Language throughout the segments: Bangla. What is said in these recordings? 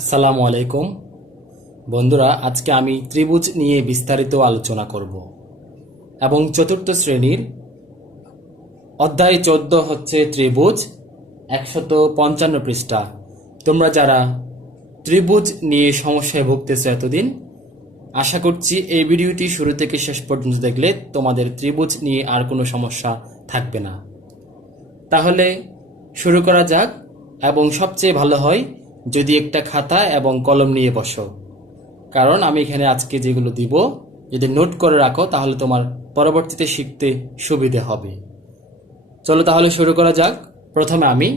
আসসালামু আলাইকুম বন্ধুরা, আজকে আমি ত্রিভুজ নিয়ে বিস্তারিত আলোচনা করব এবং চতুর্থ শ্রেণীর অধ্যায় 14 হচ্ছে ত্রিভুজ, 155 পৃষ্ঠা। তোমরা যারা ত্রিভুজ নিয়ে সমস্যায় ভুগতেছো এতদিন, আশা করছি এই ভিডিওটি শুরু থেকে শেষ পর্যন্ত দেখলে তোমাদের ত্রিভুজ নিয়ে আর কোনো সমস্যা থাকবে না। তাহলে শুরু করা যাক, এবং সবচেয়ে ভালো হয় যদি একটা খাতা এবং কলম নিয়ে বসো, কারণ আমি এখানে আজকে যেগুলো দিব যদি নোট করে রাখো তাহলে তোমার পরবর্তীতে শিখতে সুবিধে হবে। চলো তাহলে শুরু করা যাক। প্রথমে আমি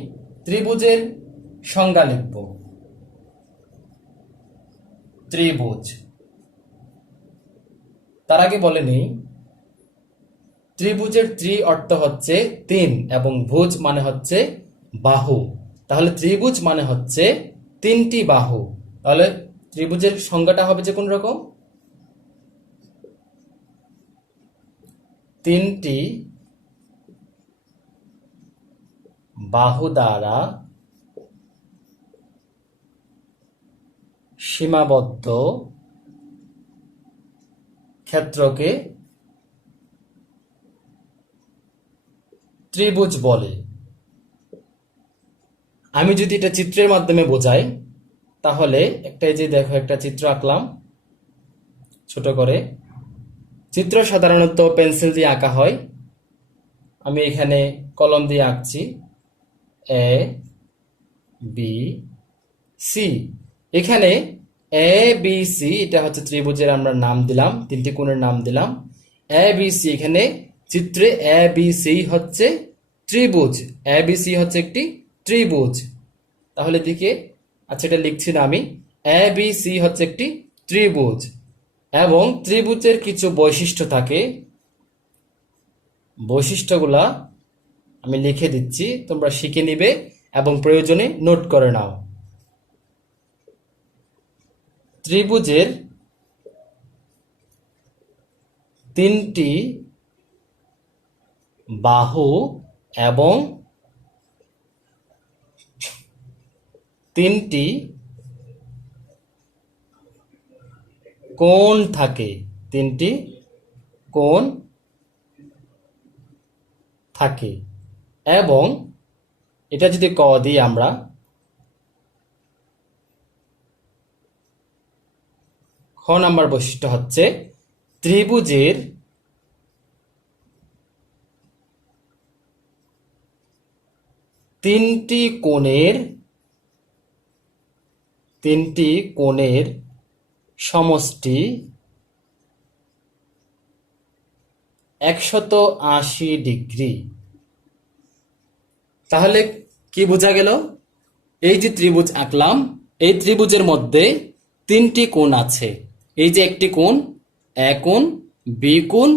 ত্রিভুজের সংজ্ঞা লিখব। ত্রিভুজ, তার আগে বলে নেই ত্রিভুজের ত্রি অর্থ হচ্ছে তিন এবং ভুজ মানে হচ্ছে বাহু। তাহলে ত্রিভুজ মানে হচ্ছে তিনটি বাহু। তাহলে ত্রিভুজের সংজ্ঞাটা হবে যে কোন রকম: তিনটি বাহু দ্বারা সীমাবদ্ধ ক্ষেত্রকে ত্রিভুজ বলে। আমি যদি এটা চিত্রের মাধ্যমে বোঝাই তাহলে একটা, যে দেখো একটা চিত্র আঁকলাম ছোট করে। চিত্র সাধারণত পেন্সিল দিয়ে আঁকা হয়, আমি এখানে কলম দিয়ে আঁকছি। এ বি সি, এখানে এ বি সি এটা হচ্ছে ত্রিভুজের আমরা নাম দিলাম, তিনটি কোণের নাম দিলাম এ বি সি। এখানে চিত্রে এ বি সি হচ্ছে ত্রিভুজ, এ বি সি হচ্ছে একটি ত্রিভুজ। তাহলে দিকে, আচ্ছা এটা লিখছি না আমি, এ বি সি হচ্ছে একটি ত্রিভুজ। এবং ত্রিভুজের কিছু বৈশিষ্ট্য থাকে, বৈশিষ্ট্যগুলা আমি লিখে দিচ্ছি, তোমরা শিখে নিবে এবং প্রয়োজনে নোট করে নাও। ত্রিভুজের তিনটি বাহু এবং তিনটি কোণ থাকে, তিনটি কোণ থাকে। এবং এটা যদি ক দিই আমরা, খ নাম্বার বৈশিষ্ট্য হচ্ছে ত্রিভুজের তিনটি কোণের সমষ্টি 180 ডিগ্রি। তাহলে কি বোঝা গেল? এই যে ত্রিভুজ আঁকলাম, এই ত্রিভুজের মধ্যে তিনটি কোণ আছে। এই যে একটি কোণ, এ কোণ, বি কোণ,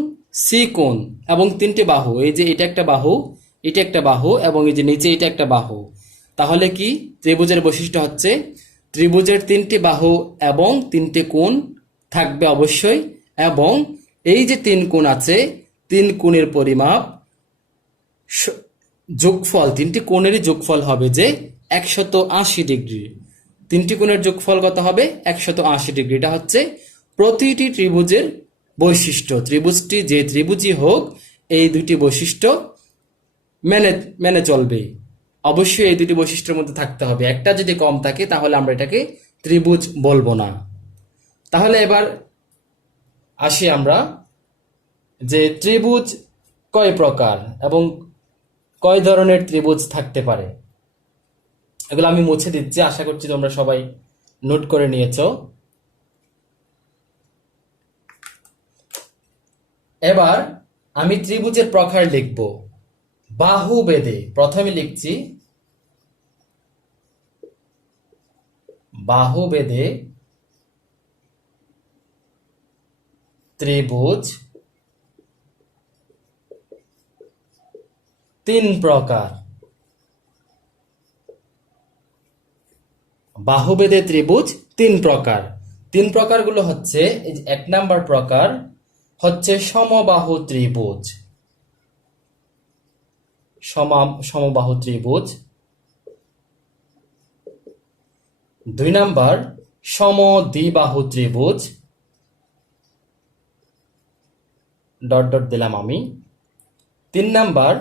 সি কোণ, এবং তিনটি বাহু। এই যে এটা একটা বাহু, এটা একটা বাহু, এবং এই যে নিচে এটা একটা বাহু। তাহলে কি ত্রিভুজের বৈশিষ্ট্য হচ্ছে ত্রিভুজের তিনটি বাহু এবং তিনটি কোণ থাকবে অবশ্যই। এবং এই যে তিন কোণ আছে, তিন কোণের পরিমাপ যোগফল, তিনটি কোণেরই যোগফল হবে যে 180 ডিগ্রি। তিনটি কোণের যোগফল কত হবে? 180 ডিগ্রি। এটা হচ্ছে প্রতিটি ত্রিভুজের বৈশিষ্ট্য। ত্রিভুজটি যে ত্রিভুজই হোক, এই দুটি বৈশিষ্ট্য মেনে মেনে চলবে। অবশ্যই এই দুটি বৈশিষ্ট্যের মধ্যে থাকতে হবে। একটা যদি কম থাকে তাহলে আমরা এটাকে ত্রিভুজ বলবো না। তাহলে এবার আসি আমরা যে ত্রিভুজ কয় প্রকার এবং কয় ধরনের ত্রিভুজ থাকতে পারে। এগুলো আমি মুছে দিচ্ছি, আশা করছি তোমরা সবাই নোট করে নিয়েছো। এবার আমি ত্রিভুজের প্রকার লিখব বাহু বেদে। প্রথমে লিখছি বাহু বেদে ত্রিভুজ তিন প্রকার। বাহুবেদে ত্রিভুজ তিন প্রকার। তিন প্রকারগুলো হচ্ছে, এই যে এক নাম্বার প্রকার হচ্ছে সমবাহু ত্রিভুজ। সমবাহু ত্রিভুজ। 2 নাম্বার সমদ্বিবাহু ত্রিভুজ, ডট ডট দিলাম আমি। 3 নাম্বার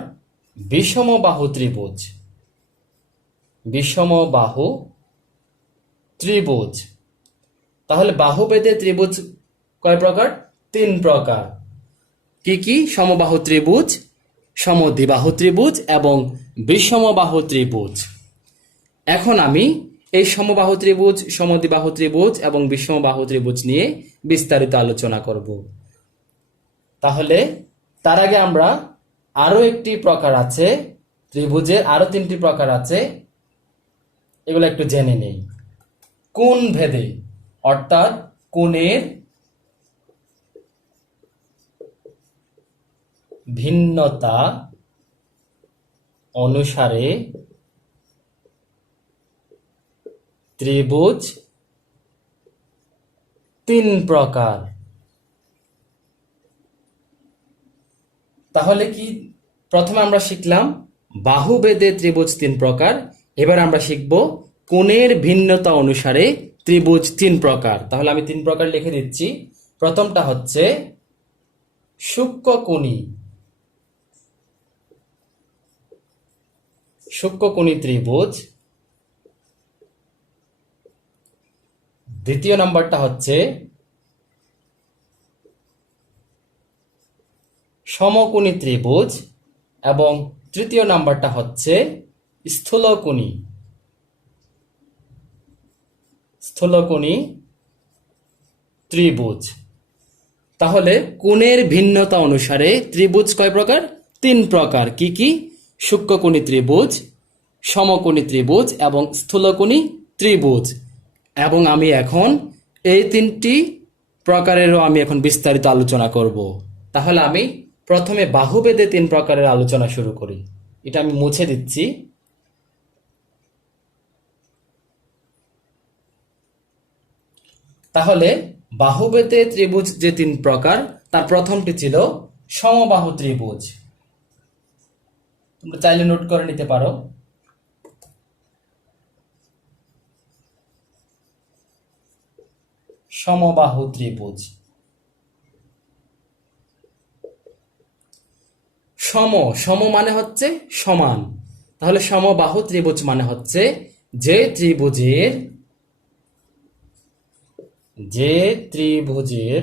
বিষমবাহু ত্রিভুজ, বিষমবাহু ত্রিভুজ। তাহলে বাহুভেদে ত্রিভুজ কয় প্রকার? 3 প্রকার। কি কি? সমবাহু ত্রিভুজ, সমদ্বিবাহু ত্রিভুজ এবং বিষমবাহু ত্রিভুজ। এখন আমি এই সমবাহু ত্রিভুজ, সমদ্বিবাহু ত্রিভুজ এবং বিষমবাহু ত্রিভুজ নিয়ে বিস্তারিত আলোচনা করব। তাহলে তার আগে আমরা আরো একটি প্রকার আছে ত্রিভুজের, আরো 3টি প্রকার আছে, এগুলো একটু জেনে নেই। কোণ ভেদে, অর্থাৎ কোণের ভিন্নতা অনুসারে ত্রিভুজ 3 প্রকার। তাহলে কি, প্রথমে আমরা শিখলাম বাহুভেদে ত্রিভুজ 3 প্রকার। এবার আমরা শিখব কোণের ভিন্নতা অনুসারে ত্রিভুজ 3 প্রকার। তাহলে আমি 3 প্রকার লিখে দিচ্ছি। প্রথমটা হচ্ছে সূক্ষ্মকোণী, সূক্ষ্মকোণী ত্রিভুজ। দ্বিতীয় নাম্বারটা হচ্ছে সমকোণী ত্রিভুজ এবং তৃতীয় নাম্বারটা হচ্ছে স্থূলকোণী, স্থূলকোণী ত্রিভুজ। তাহলে কোণের ভিন্নতা অনুসারে ত্রিভুজ কয় প্রকার? 3 প্রকার। কি কি? সূক্ষ্মকোণী ত্রিভুজ, সমকোণী ত্রিভুজ এবং স্থূলকোণী ত্রিভুজ। এবং আমি এখন এই 3টি প্রকারেরও আমি এখন বিস্তারিত আলোচনা করব। তাহলে আমি প্রথমে বাহুভেদে 3 প্রকারের আলোচনা শুরু করি। এটা আমি মুছে দিচ্ছি। তাহলে বাহুভেদে ত্রিভুজ যে 3 প্রকার, তার প্রথমটি ছিল সমবাহু ত্রিভুজ। তোমরা চাইলে নোট করে নিতে পারো। সমবাহু ত্রিভুজ। সম, সম মানে হচ্ছে সমান। তাহলে সমবাহু ত্রিভুজ মানে হচ্ছে যে ত্রিভুজের, যে ত্রিভুজের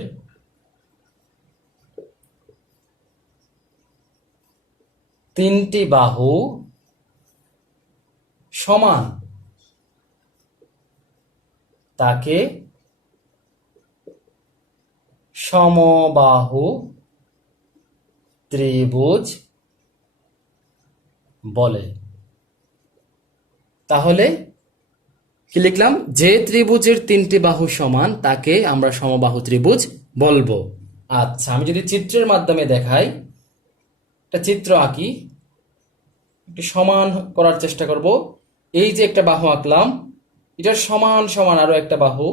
3টি বাহু সমান, তাকে সমবাহু ত্রিভুজ বলে। তাহলে কি লিখলাম? যে ত্রিভুজের 3টি বাহু সমান তাকে আমরা সমবাহু ত্রিভুজ বলবো। আচ্ছা, আমি যদি চিত্রের মাধ্যমে দেখাই, একটা চিত্র আঁকি, একটু সমান করার চেষ্টা করব। এই যে একটা বাহু আঁকলাম, এটার সমান সমান আরো একটা বাহু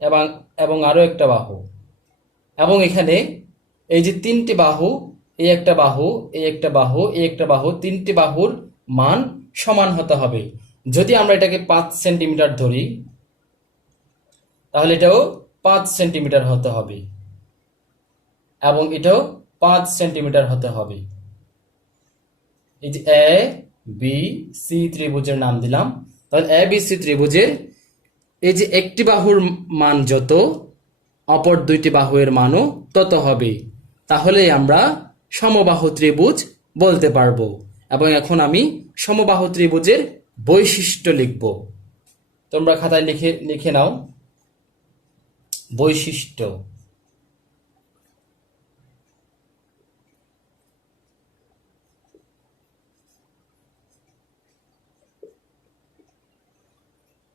এবং এবং আরো একটা বাহু, এবং এখানে এই যে 3টি বাহু, এই একটা বাহু, এই একটা বাহু, এই একটা বাহু, 3টি বাহুর মান সমান হতে হবে। যদি আমরা এটাকে 5 সেন্টিমিটার ধরি, তাহলে এটাও 5 সেন্টিমিটার হতে হবে এবং এটাও 5 সেন্টিমিটার হতে হবে। এই যে এ বি সি ত্রিভুজের নাম দিলাম। তাহলে এ বি সি ত্রিভুজের এই যে একটি বাহুর মান যত, অপর 2টি বাহুর মানও তত হবে। তাহলে আমরা সমবাহু ত্রিভুজ বলতে পারবো। এবং এখন আমি সমবাহু ত্রিভুজের বৈশিষ্ট্য লিখব। তোমরা খাতায় লিখে লিখে নাও। বৈশিষ্ট্য।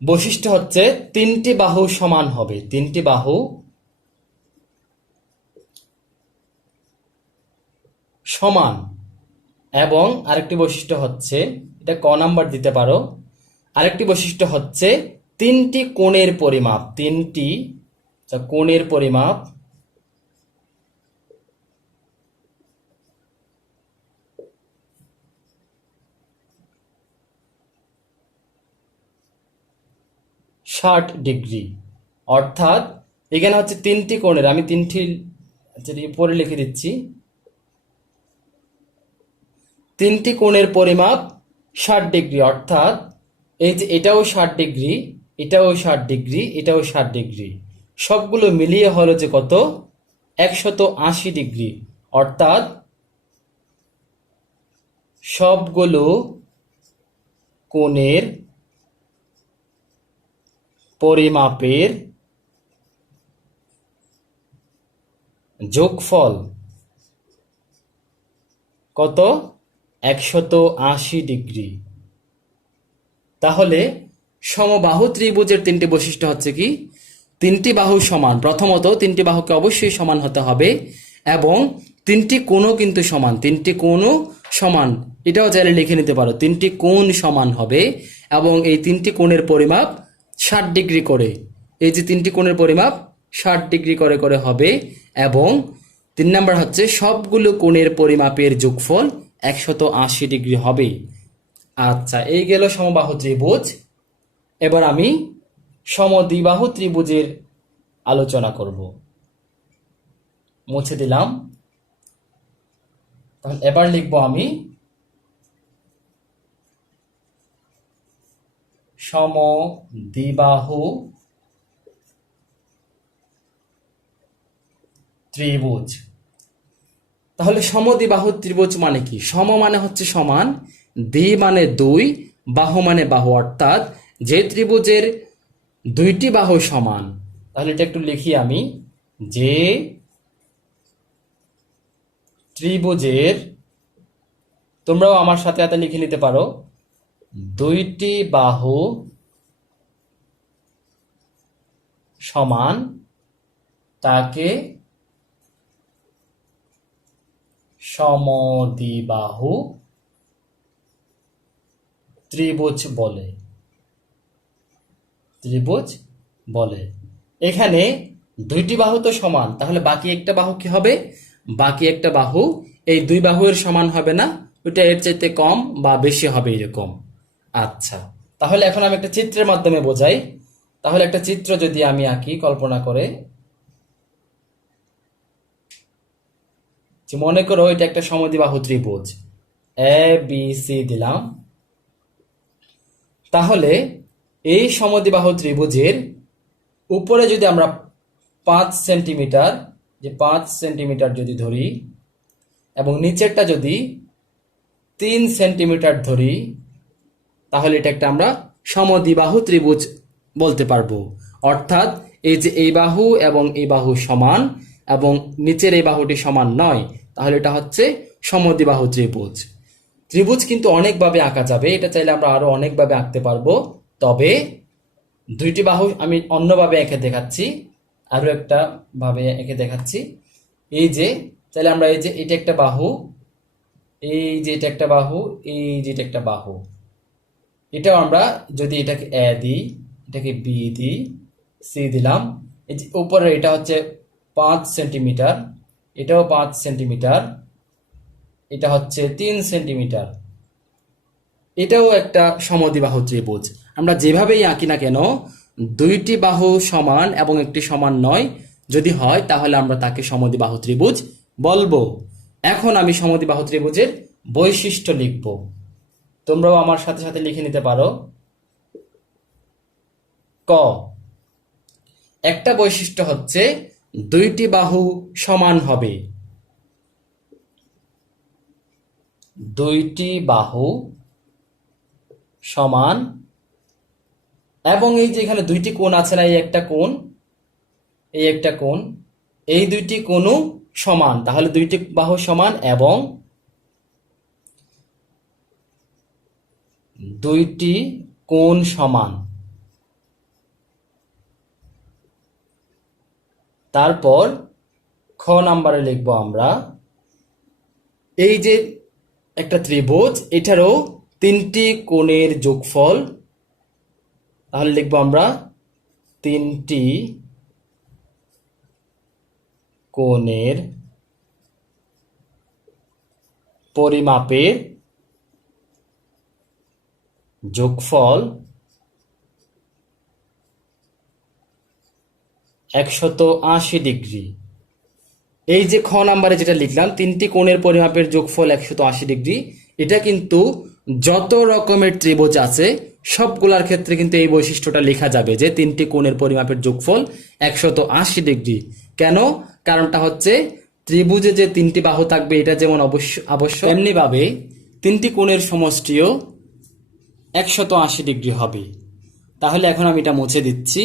বৈশিষ্ট্য হচ্ছে 3টি বাহু সমান হবে, 3টি বাহু সমান। এবং আরেকটি বৈশিষ্ট্য হচ্ছে, এটা ক নাম্বার দিতে পারো, আরেকটি বৈশিষ্ট্য হচ্ছে 3টি কোণের পরিমাপ, 3টি কোণের পরিমাপ 60 ডিগ্রি। অর্থাৎ এখানে হচ্ছে তিনটি কোণের, আমি তিনটি পরে লিখে দিচ্ছি, তিনটি কোণের পরিমাপ 60 ডিগ্রি। অর্থাৎ এই যে এটাও 60 ডিগ্রি, এটাও 60 ডিগ্রি, এটাও 60 ডিগ্রি, সবগুলো মিলিয়ে হলো যে কত, 180 ডিগ্রি। অর্থাৎ সবগুলো কোণের পরিমাপের যোগফল কত, 180 ডিগ্রি। তাহলে সমবাহু ত্রিভুজের তিনটি বৈশিষ্ট্য হচ্ছে কি, তিনটি বাহু সমান, প্রথমত তিনটি বাহুকে অবশ্যই সমান হতে হবে, এবং তিনটি কোণও কিন্তু সমান, তিনটি কোণও সমান, এটাও চাইলে লিখে নিতে পারো, তিনটি কোণ সমান হবে, এবং এই তিনটি কোণের পরিমাপ 60 ডিগ্রি করে, এই যে তিনটি কোণের পরিমাপ 60 ডিগ্রি করে করে হবে, এবং 3 নাম্বার হচ্ছে সবগুলো কোণের পরিমাপের যোগফল 180 ডিগ্রি হবে। আচ্ছা, এই গেল সমবাহু ত্রিভুজ। এবার আমি সমদ্বিবাহু ত্রিভুজের আলোচনা করব। মুছে দিলাম। তাহলে এবার লিখব আমি সমদ্বিবাহু ত্রিভুজ। তাহলে সমদ্বিবাহু ত্রিভুজ মানে কি? সম মানে হচ্ছে সমান, দ্বি মানে দুই, বাহু মানে বাহু, অর্থাৎ যে ত্রিভুজের দুইটি বাহু সমান। তাহলে এটা একটু লিখি আমি, যে ত্রিভুজের, তোমরাও আমার সাথে সাথে লিখে নিতে পারো, দুইটি বাহু সমান তাকে সমদ্বিবাহু ত্রিভুজ বলে, ত্রিভুজ বলে। এখানে দুইটি বাহু তো সমান, তাহলে বাকি একটা বাহু কি হবে? বাকি একটা বাহু এই দুই বাহুর সমান হবে না, ওইটা এর চাইতে কম বা বেশি হবে, এরকম। আচ্ছা, তাহলে এখন আমি একটা চিত্রের মাধ্যমে বোঝাই। তাহলে একটা চিত্র যদি আমি আঁকি, কল্পনা করে, যে মনে করো এটা একটা সমদ্বিবাহু ত্রিভুজ, এ বি সি দিলাম। তাহলে এই সমদ্বিবাহু ত্রিভুজের উপরে যদি আমরা 5 সেন্টিমিটার, যে 5 সেন্টিমিটার যদি ধরি, এবং নিচেরটা যদি 3 সেন্টিমিটার ধরি, তাহলে এটা একটা আমরা সমদ্বিবাহু ত্রিভুজ বলতে পারবো। অর্থাৎ এই যে এই বাহু এবং এই বাহু সমান, এবং নিচের এই বাহুটি সমান নয়, তাহলে এটা হচ্ছে সমদ্বিবাহু ত্রিভুজ। ত্রিভুজ কিন্তু অনেকভাবে আঁকা যাবে, এটা চাইলে আমরা আরো অনেকভাবে আঁকতে পারবো। তবে দুইটি বাহু আমি অন্যভাবে এঁকে দেখাচ্ছি, আরো একটা ভাবে এঁকে দেখাচ্ছি। এই যে তাহলে আমরা এই যে এটা একটা বাহু, এই যে এটা একটা বাহু, এই যে এটা একটা বাহু, এটাও আমরা যদি এটাকে এ দিই, এটাকে বি দিই, সি দিলাম, এই যে উপরে এটা হচ্ছে 5 সেন্টিমিটার, এটাও 5 সেন্টিমিটার, এটা হচ্ছে 3 সেন্টিমিটার, এটাও একটা সমদ্বিবাহু ত্রিভুজ। আমরা যেভাবেই আঁকি না কেন, দুইটি বাহু সমান এবং একটি সমান নয় যদি হয়, তাহলে আমরা তাকে সমদ্বিবাহু ত্রিভুজ বলবো। এখন আমি সমদ্বিবাহু ত্রিভুজের বৈশিষ্ট্য লিখব, তোমরাও আমার সাথে সাথে লিখে নিতে পারো। ক, একটা বৈশিষ্ট্য হচ্ছে দুইটি বাহু সমান হবে, দুইটি বাহু সমান, এবং এই যে এখানে দুইটি কোণ আছে না, এই একটা কোণ, এই একটা কোণ, এই দুইটি কোণও সমান, তাহলে দুইটি বাহু সমান এবং দুইটি কোণ সমান। তারপর খ নাম্বারে লিখব আমরা, এই যে একটা ত্রিভুজ, এটারও তিনটি কোণের যোগফল, তাহলে লিখব আমরা তিনটি কোণের পরিমাপের যোগফল 180 ডিগ্রি। এই যে খ নাম্বারে যেটা লিখলাম, তিনটি কোণের পরিমাপের যোগফল 180 ডিগ্রি, এটা কিন্তু যত রকমের ত্রিভুজ আছে সবগুলার ক্ষেত্রে কিন্তু এই বৈশিষ্ট্যটা লেখা যাবে যে তিনটি কোণের পরিমাপের যোগফল 180 ডিগ্রি। কেন? কারণটা হচ্ছে ত্রিভুজে যে তিনটি বাহু থাকবে এটা যেমন আবশ্যক, তেমনি ভাবে তিনটি কোণের সমষ্টিও 180 ডিগ্রি হবে। তাহলে এখন আমি এটা মুছে দিচ্ছি।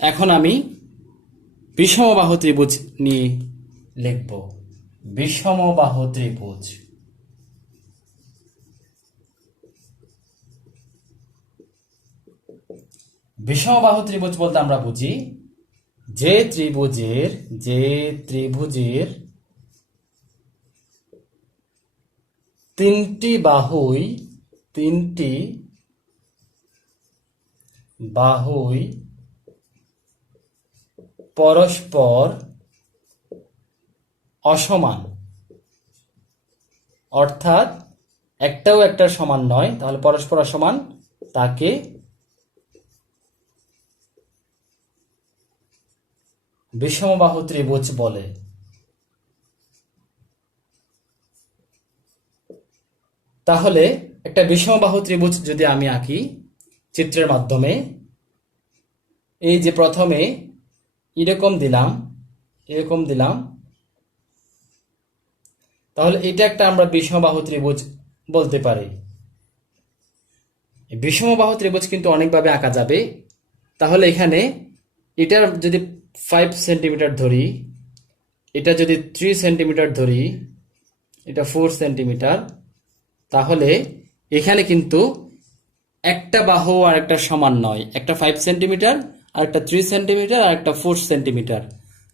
এখন আমি বিষমবাহু ত্রিভুজ নিয়ে লিখব। বিষমবাহু ত্রিভুজ। বিষমবাহু ত্রিভুজ বলতে আমরা বুঝি যে ত্রিভুজের তিনটি বাহুই পরস্পর অসমান, অর্থাৎ একটাও একটার সমান নয়, তাহলে পরস্পর অসমান, তাকে বিষমবাহু ত্রিভুজ বলে। তাহলে একটা বিষমবাহু ত্রিভুজ যদি আমি আঁকি চিত্রের মাধ্যমে, এই যে প্রথমে এরকম দিলাম, তাহলে এটা একটা আমরা বিষমবাহু ত্রিভুজ বলতে পারি। বিষমবাহু ত্রিভুজ কিন্তু অনেকভাবে আঁকা যাবে। তাহলে এখানে এটার যদি 5 সেন্টিমিটার ধরি, এটা যদি 3 সেন্টিমিটার ধরি, এটা 4 সেন্টিমিটার, তাহলে এখানে কিন্তু একটা বাহু আর একটা সমান নয়, একটা 5 সেন্টিমিটার আর একটা 3 সেন্টিমিটার আর একটা 4 সেন্টিমিটার।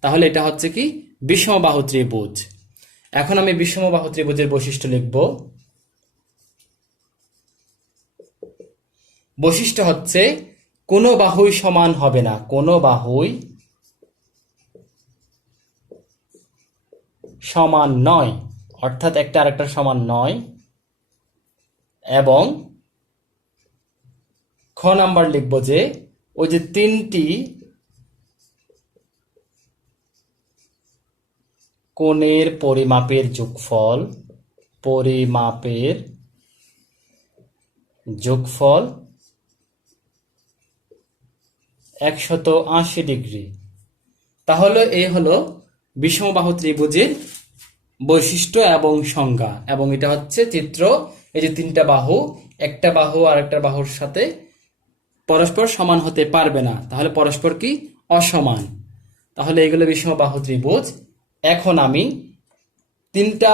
তাহলে এটা হচ্ছে কি বিষমবাহু ত্রিভুজ। এখন আমি বিষমবাহু ত্রিভুজের বৈশিষ্ট্য লিখব। বৈশিষ্ট্য হচ্ছে কোনো বাহুই সমান হবে না, কোনো বাহুই সমান নয়, অর্থাৎ একটা আরেকটার সমান নয়। এবং খ নাম্বার লিখব যে ওই যে তিনটি কোণের পরিমাপের যোগফল 180 ডিগ্রি। তাহলে এই হলো বিষমবাহু ত্রিভুজের বৈশিষ্ট্য এবং সংজ্ঞা। এবং এটা হচ্ছে চিত্র। এই যে তিনটা বাহু, একটা বাহু আর একটা বাহুর সাথে পরস্পর সমান হতে পারবে না, তাহলে পরস্পর কি অসমান। তাহলে এগুলো বিষমবাহু ত্রিভুজ। এখন আমি তিনটা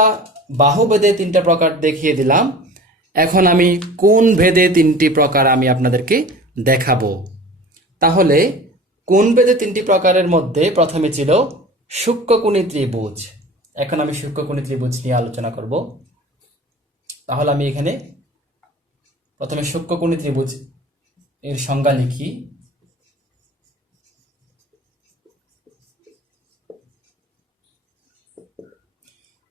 বাহু ভেদে তিনটা প্রকার দেখিয়ে দিলাম। এখন আমি কোণ ভেদে তিনটি প্রকার আমি আপনাদেরকে দেখাবো। তাহলে কোণ ভেদে তিনটি প্রকারের মধ্যে প্রথমে ছিল সূক্ষ্মকোণী ত্রিভুজ। এখন আমি সূক্ষ্মকোণী ত্রিভুজ নিয়ে আলোচনা করব। তাহলে আমি এখানে প্রথমে সূক্ষ্মকোণী ত্রিভুজ এর সংজ্ঞা লিখি।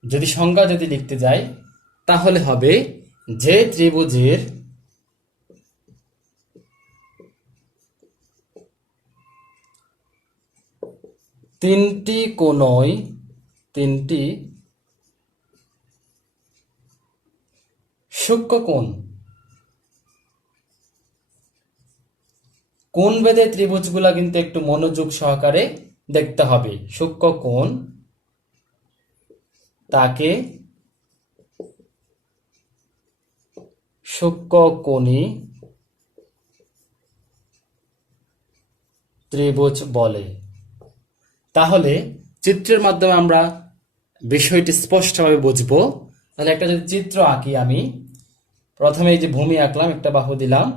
যদি সংজ্ঞা লিখতে যাই তাহলে হবে যে ত্রিভুজের তিনটি সূক্ষ্মকোণ। কোণ ভেদে ত্রিভুজগুলা কিন্তু একটু মনোযোগ সহকারে দেখতে হবে। সূক্ষ্মকোণ, তাকে সূক্ষ্মকোণী ত্রিভুজ বলে। তাহলে চিত্রের মাধ্যমে আমরা বিষয়টি স্পষ্টভাবে বুঝবো। তাহলে একটা যদি চিত্র আঁকি, আমি প্রথমে এই যে ভূমি আঁকলাম, একটা বাহু দিলাম,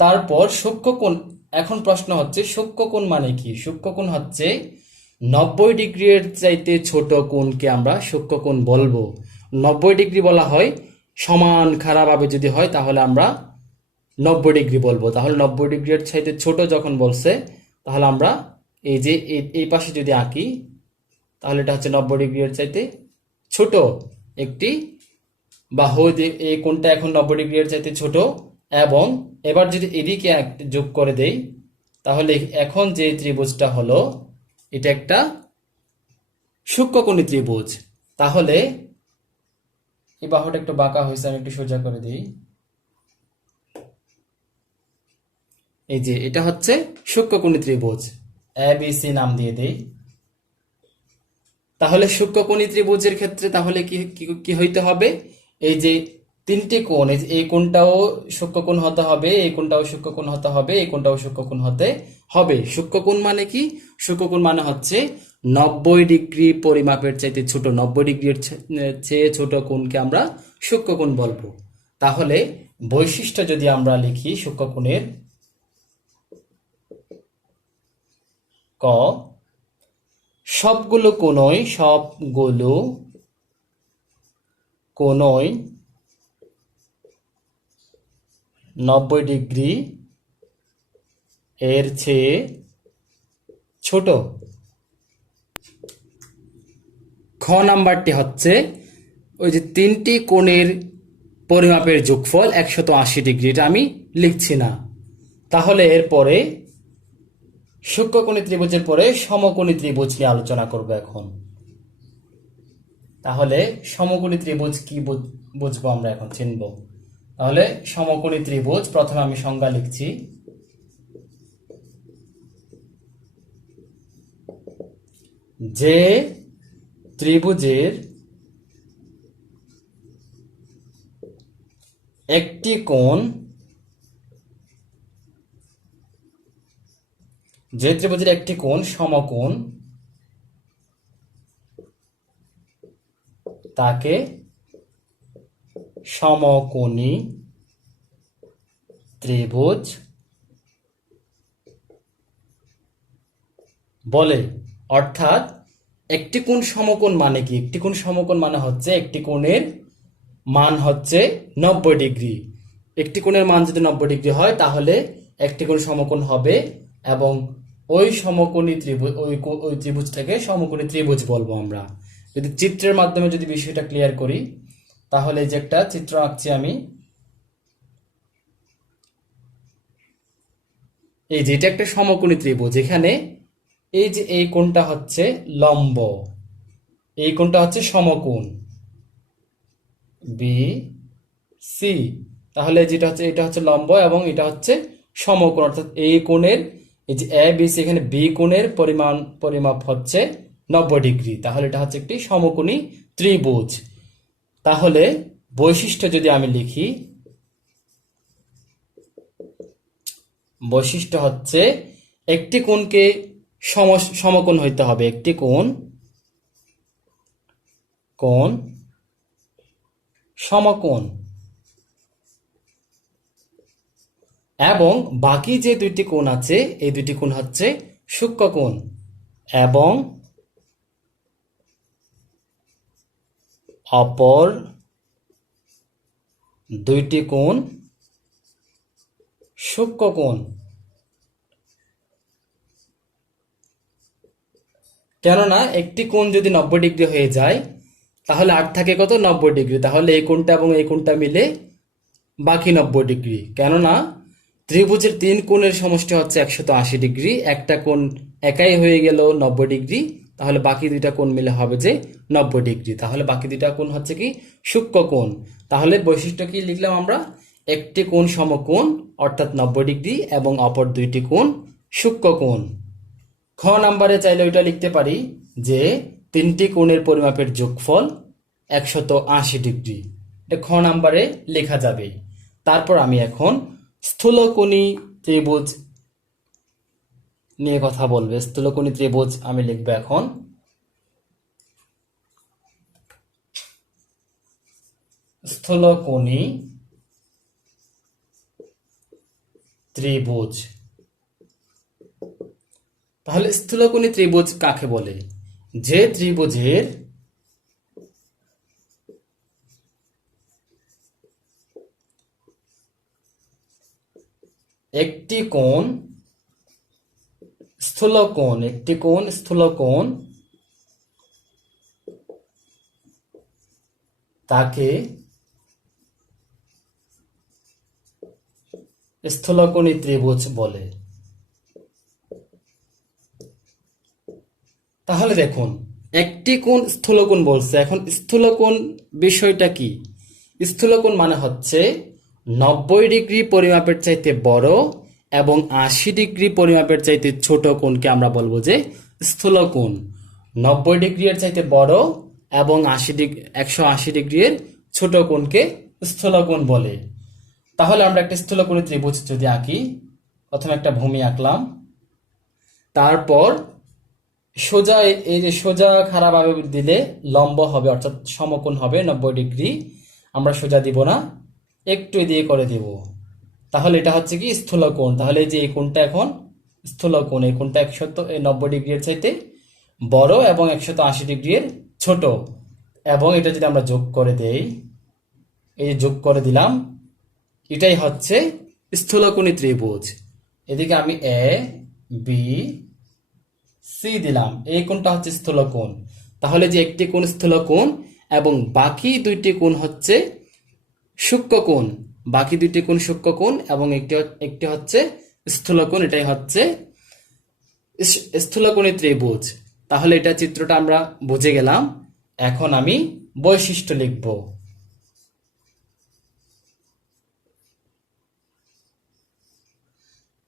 তারপর সূক্ষ্মকোণ। এখন প্রশ্ন হচ্ছে সূক্ষ্মকোণ মানে কি? সূক্ষ্মকোণ হচ্ছে 90 ডিগ্রির চাইতে ছোট কোণকে আমরা সূক্ষ্মকোণ বলবো। 90 ডিগ্রি বলা হয় সমান খাড়াভাবে যদি হয় তাহলে আমরা 90 ডিগ্রি বলবো। তাহলে 90 ডিগ্রির চাইতে ছোট যখন বলছে, তাহলে আমরা এই যে এই পাশে যদি আঁকি, তাহলে এটা হচ্ছে 90 ডিগ্রির চাইতে ছোট একটি বাহু। এই কোণটা এখন 90 ডিগ্রির চাইতে ছোট। এবং এবার যদি এদিকে যোগ করে দেই, তাহলে এখন যে ত্রিভুজটা হলো এটা একটা সূক্ষ্মকোণী ত্রিভুজ। তাহলে এই বাহুটা একটু বাঁকা হয়েছে, আমি একটু সোজা করে দিই। এই যে এটা হচ্ছে সূক্ষ্মকোণী ত্রিভুজ, এ বি সি নাম দিয়ে দেই। তাহলে সূক্ষ্মকোণী ত্রিভুজের ক্ষেত্রে তাহলে কি কি কি হইতে হবে? এই যে তিনটি কোণ, এই যে এই কোণটাও সূক্ষ্মকোণ হতে হবে, এই কোণটাও সূক্ষ্মকোণ হতে হবে, এই কোণটাও সূক্ষ্মকোণ হতে হবে। সূক্ষ্মকোণ মানে কি? সূক্ষ্মকোণ মানে হচ্ছে 90 ডিগ্রি পরিমাপের চাইতে ছোট, 90 ডিগ্রির চেয়ে ছোট কোণকে আমরা সূক্ষ্মকোণ বলবো। তাহলে বৈশিষ্ট্য যদি আমরা লিখি সূক্ষ্মকোণের, ক, সবগুলো কোণই 90 ডিগ্রি এর চেয়ে ছোট। খ নাম্বারটি হচ্ছে ওই যে তিনটি কোণের পরিমাপের যোগফল 180 ডিগ্রি, এটা আমি লিখছি না। তাহলে এরপরে সূক্ষ্মকোণী ত্রিভুজের পরে সমকোণী ত্রিভুজ নিয়ে আলোচনা করব এখন। তাহলে সমকোণী ত্রিভুজ কি বুঝবো আমরা এখন, চিনব। তাহলে সমকোণী ত্রিভুজ প্রথমে আমি সংজ্ঞা লিখছি। যে ত্রিভুজের একটি কোণ, যে ত্রিভুজের একটি কোণ সমকোণ, তাকে সমকোণী ত্রিভুজ বলে। অর্থাৎ একটি কোণ সমকোণ মানে কি? একটি কোণ সমকোণ মানে হচ্ছে একটি কোণের মান হচ্ছে 90 ডিগ্রি। একটি কোণের মান যদি 90 ডিগ্রি হয় তাহলে একটি কোণ সমকোণ হবে, এবং ওই সমকোণী ত্রিভুজ, ওই ত্রিভুজটাকে সমকোণী ত্রিভুজ বলবো আমরা। যদি চিত্রের মাধ্যমে যদি বিষয়টা ক্লিয়ার করি, তাহলে যে একটা চিত্র আঁকছি আমি, এই যে এটা একটা সমকোণী ত্রিভুজ। এখানে এই যে এই কোণটা হচ্ছে লম্ব, এই কোণটা হচ্ছে সমকোণ বি সি। তাহলে যেটা হচ্ছে এটা হচ্ছে লম্ব এবং এটা হচ্ছে সমকোণ, অর্থাৎ এই কোণের, এই যে এ বি সি, এখানে বি কোণের পরিমাপ হচ্ছে 90 ডিগ্রি। তাহলে এটা হচ্ছে একটি সমকোণী ত্রিভুজ। তাহলে বৈশিষ্ট্য যদি আমি লিখি, বৈশিষ্ট্য হচ্ছে একটি কোণকে সমকোণ হইতে হবে, একটি কোণ সমকোণ, এবং বাকি যে দুইটি কোণ আছে এই দুইটি কোণ হচ্ছে সূক্ষ্মকোণ, এবং অপর দুইটি কোণ সূক্ষ্মকোণ। কেননা একটি কোণ যদি 90 ডিগ্রি হয়ে যায় তাহলে আর থাকে কত? 90 ডিগ্রি। তাহলে এই কোণটা এবং এই কোণটা মিলে বাকি 90 ডিগ্রি। কেননা ত্রিভুজের তিন কোণের সমষ্টি হচ্ছে 180 ডিগ্রি, একটা কোণ একাই হয়ে গেল 90 ডিগ্রি, তাহলে বাকি দুইটা কোণ মিলে হবে যে 90 ডিগ্রি। তাহলে বাকি দুইটা কোণ হচ্ছে কি? সূক্ষ্মকোণ। তাহলে বৈশিষ্ট্য কি লিখলাম আমরা? একটি কোণ সমকোণ অর্থাৎ 90 ডিগ্রি এবং অপর দুইটি কোণ সূক্ষ্মকোণ। খ নাম্বারে চাইলে ওইটা লিখতে পারি যে তিনটি কোণের পরিমাপের যোগফল 180 ডিগ্রি। এটা খ নাম্বারে লেখা যাবে। তারপর আমি এখন স্থূলকোণী ত্রিভুজ নিয়ে কথা বলবো। স্থূলকোণী ত্রিভুজ আমি লিখবো এখন। স্থূলকোণী ত্রিভুজ। তাহলে স্থূলকোণী ত্রিভুজ কাকে বলে? যে ত্রিভুজের একটি কোণ স্থূলকোণ, একটি কোণ স্থূলকোণ, তাকে স্থূলকোণী ত্রিভুজ বলে। তাহলে দেখুন, একটি কোণ স্থূলকোণ বলছে। এখন স্থূলকোণ বিষয়টা কি? স্থূলকোণ মানে হচ্ছে 90 ডিগ্রি পরিমাপের চাইতে বড় এবং 80 ডিগ্রি পরিমাপের চাইতে ছোট কোণকে আমরা বলবো যে স্থূলকোণ। 90 ডিগ্রি এর চাইতে বড় এবং 180 ডিগ্রি এর ছোট কোণকে স্থূলকোণ বলে। তাহলে আমরা একটা স্থূলকোণী ত্রিভুজ যদি আঁকি, প্রথমে একটা ভূমি আঁকলাম, তারপর সোজা এই যে সোজা খাড়াভাবে দিলে লম্ব হবে, অর্থাৎ সমকোণ হবে 90 ডিগ্রি। আমরা সোজা দিব না, একটু এদিকে করে দেব। তাহলে এটা হচ্ছে কি স্থূলকোণ। তাহলে এই যে এই কোণটা এখন স্থূলকোণ। এই কোণটা 90 ডিগ্রি এর চাইতে বড় এবং 180 ডিগ্রি এর ছোট। এবং এটা যদি আমরা যোগ করে দেই, এই যে যোগ করে দিলাম, এটাই হচ্ছে স্থূলকোণী ত্রিভুজ। এদিকে আমি এ বি সি দিলাম, এই কোণটা হচ্ছে স্থূলকোণ। তাহলে যে একটি কোণ স্থূলকোণ এবং বাকি দুইটি কোণ হচ্ছে সূক্ষ্মকোণ। বাকি দুইটি কোণ সূক্ষ্মকোণ এবং একটি হচ্ছে স্থূলকোণ। এটাই হচ্ছে স্থূলকোণী ত্রিভুজ। তাহলে এটা চিত্রটা আমরা বুঝে গেলাম। এখন আমি বৈশিষ্ট্য লিখব।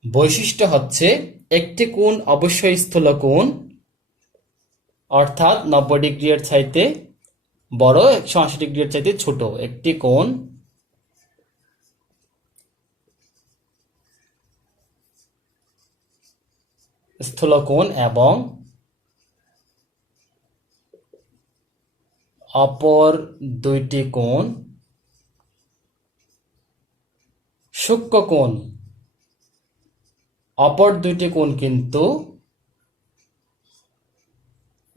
বৈশিষ্ট্য হচ্ছে একটি কোণ অবশ্যই স্থূলকোণ, অর্থাৎ 90 ডিগ্রি এর চাইতে বড়, 180 ডিগ্রি এর চাইতে ছোট। একটি কোণ স্থূলকোণ এবং অপর দুইটি কোণ সূক্ষ্মকোণ। অপর দুইটি কোণ কিন্তু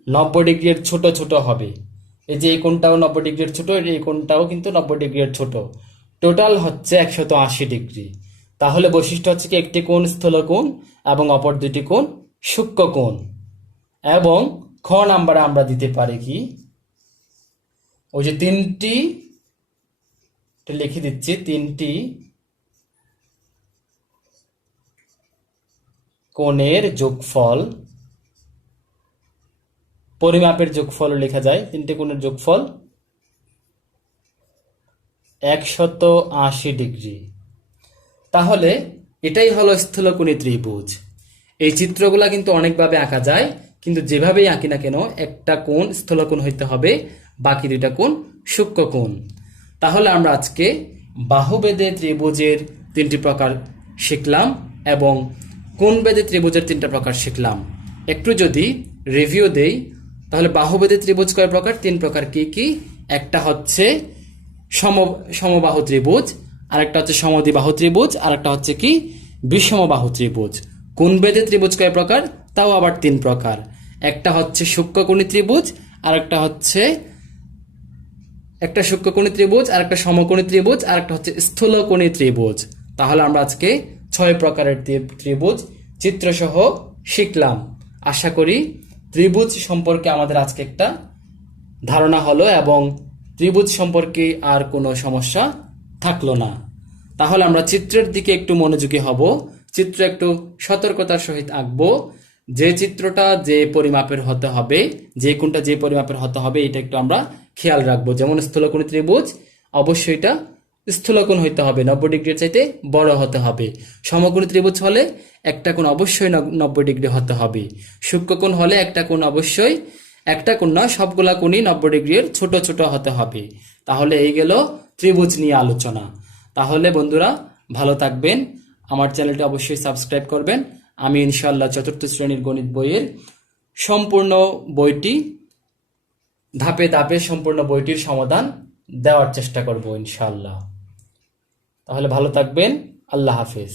90 ডিগ্রি এর ছোট ছোট হবে। এই যে এই কোণটাও 90 ডিগ্রি এর ছোট, এই কোণটাও কিন্তু 90 ডিগ্রি এর ছোট। টোটাল হচ্ছে 180 ডিগ্রি। তাহলে বৈশিষ্ট্য হচ্ছে কি একটি কোণ স্থূলকোণ এবং অপর দুইটি কোণ সূক্ষ্মকোণ। এবং খ নাম্বারে আমরা দিতে পারি কি, ওই যে তিনটি লিখে দিচ্ছি, তিনটি কোণের যোগফল, পরিমাপের যোগফল লেখা যায়, তিনটি কোণের যোগফল 180 ডিগ্রি। তাহলে এটাই হলো স্থূলকোণী ত্রিভুজ। এই চিত্রগুলা কিন্তু অনেকভাবে আঁকা যায়, কিন্তু যেভাবেই আঁকি না কেন একটা কোণ স্থূলকোণ হইতে হবে, বাকি দুইটা কোণ সূক্ষ্মকোণ। তাহলে আমরা আজকে বাহুবেদে ত্রিভুজের 3টি প্রকার শিখলাম এবং কোণবেদে ত্রিভুজের 3টা প্রকার শিখলাম। একটু যদি রিভিউ দেই, তাহলে বাহুবেদে ত্রিভুজ কয় প্রকার? 3 প্রকার। কি কি? একটা হচ্ছে সমবাহু ত্রিভুজ, আরেকটা হচ্ছে সমদ্বিবাহু ত্রিভুজ, আরেকটা হচ্ছে কি বিষমবাহু ত্রিভুজ। কোণবেদে ত্রিভুজ কয় প্রকার? তাও আবার 3 প্রকার। একটা হচ্ছে সূক্ষ্মকোণী ত্রিভুজ, আরেকটা হচ্ছে সূক্ষ্মকোণী ত্রিভুজ, আরেকটা সমকোণী ত্রিভুজ, আরেকটা হচ্ছে স্থূলকোণী ত্রিভুজ। তাহলে আমরা আজকে 6 প্রকারের ত্রিভুজ চিত্রসহ শিখলাম। আশা করি ত্রিভুজ সম্পর্কে আমাদের আজকে একটা ধারণা হলো এবং ত্রিভুজ সম্পর্কে আর কোনো সমস্যা থাকলো না। তাহলে আমরা চিত্রের দিকে একটু মনোযোগী হব, চিত্র একটু সতর্কতার সহিত আঁকবো। যে চিত্রটা যে পরিমাপের হতে হবে, যে কোণটা যে পরিমাপের হতে হবে, এটা একটু আমরা খেয়াল রাখবো। যেমন স্থূলকোণী ত্রিভুজ অবশ্যই এটা স্থূলকোণ হইতে হবে, 90 ডিগ্রির চাইতে বড় হতে হবে। সমকোণী ত্রিভুজ হলে একটা কোণ অবশ্যই 90 ডিগ্রি হতে হবে। সূক্ষ্মকোণ হলে একটা কোণ অবশ্যই, একটা কোণ না, সবগুলা কোণই 90 ডিগ্রির ছোট ছোট হতে হবে। তাহলে এই গেল ত্রিভুজ নিয়ে আলোচনা। তাহলে বন্ধুরা ভালো থাকবেন, আমার চ্যানেলটি অবশ্যই সাবস্ক্রাইব করবেন। আমি ইনশাআল্লাহ 4র্থ শ্রেণীর গণিত বইয়ের সম্পূর্ণ বইটি ধাপে ধাপে সম্পূর্ণ বইটির সমাধান দেওয়ার চেষ্টা করব ইনশাআল্লাহ। তাহলে ভালো থাকবেন, আল্লাহ হাফেজ।